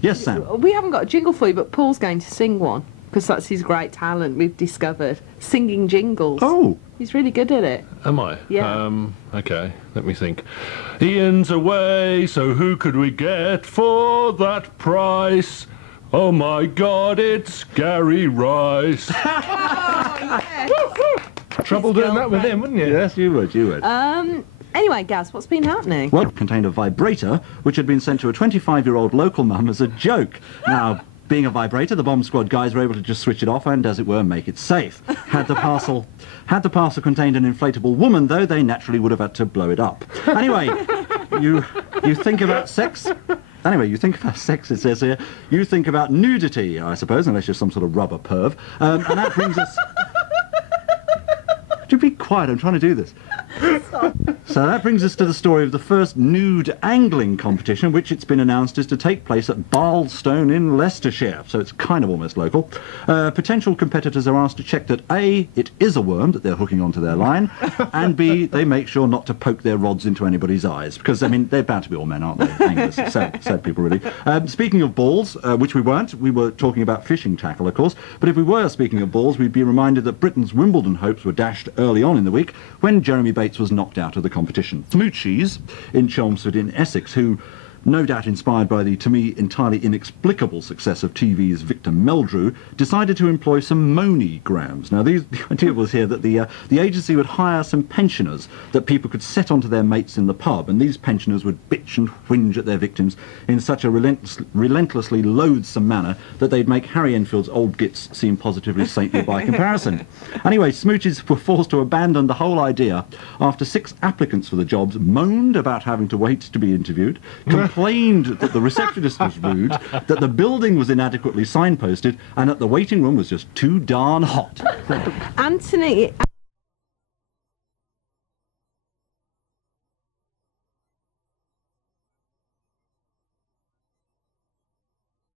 Yes, Sam. We haven't got a jingle for you, but Paul's going to sing one, because that's his great talent we've discovered. Singing jingles. Oh. He's really good at it. Am I? Yeah. Okay, let me think. Ian's away, so who could we get for that price? Oh my God, it's Garry Rice. Oh, yes. Trouble doing that with him, wouldn't you? Yes, you would. Anyway, Gaz, what's been happening? Well, it contained a vibrator which had been sent to a 25-year-old local mum as a joke. Now, being a vibrator, the bomb squad guys were able to just switch it off and, as it were, make it safe. Had the parcel contained an inflatable woman, though, they naturally would have had to blow it up. Anyway, you think about sex. Anyway, you think about sex, it says here. You think about nudity, I suppose, unless you're some sort of rubber perv. And that brings us... Do be quiet, I'm trying to do this. So that brings us to the story of the first nude angling competition, which it's been announced is to take place at Barlstone in Leicestershire, so it's kind of almost local. Potential competitors are asked to check that A, it is a worm that they're hooking onto their line, and B, they make sure not to poke their rods into anybody's eyes, because, I mean, they're bound to be all men, aren't they? Anglers, sad people, really. Speaking of balls, which we weren't, we were talking about fishing tackle, of course, but if we were speaking of balls, we'd be reminded that Britain's Wimbledon hopes were dashed early on in the week when Jeremy Bates was knocked out of the competition. Smoochies in Chelmsford in Essex, who, no doubt inspired by the, to me, entirely inexplicable success of TV's Victor Meldrew, decided to employ some moneygrams. Now, the idea was here that the agency would hire some pensioners that people could set onto their mates in the pub, and these pensioners would bitch and whinge at their victims in such a relentlessly loathsome manner that they'd make Harry Enfield's old gits seem positively saintly by comparison. Anyway, Smoochies were forced to abandon the whole idea after 6 applicants for the jobs moaned about having to wait to be interviewed, complained that the receptionist was rude, that the building was inadequately signposted, and that the waiting room was just too darn hot. Anthony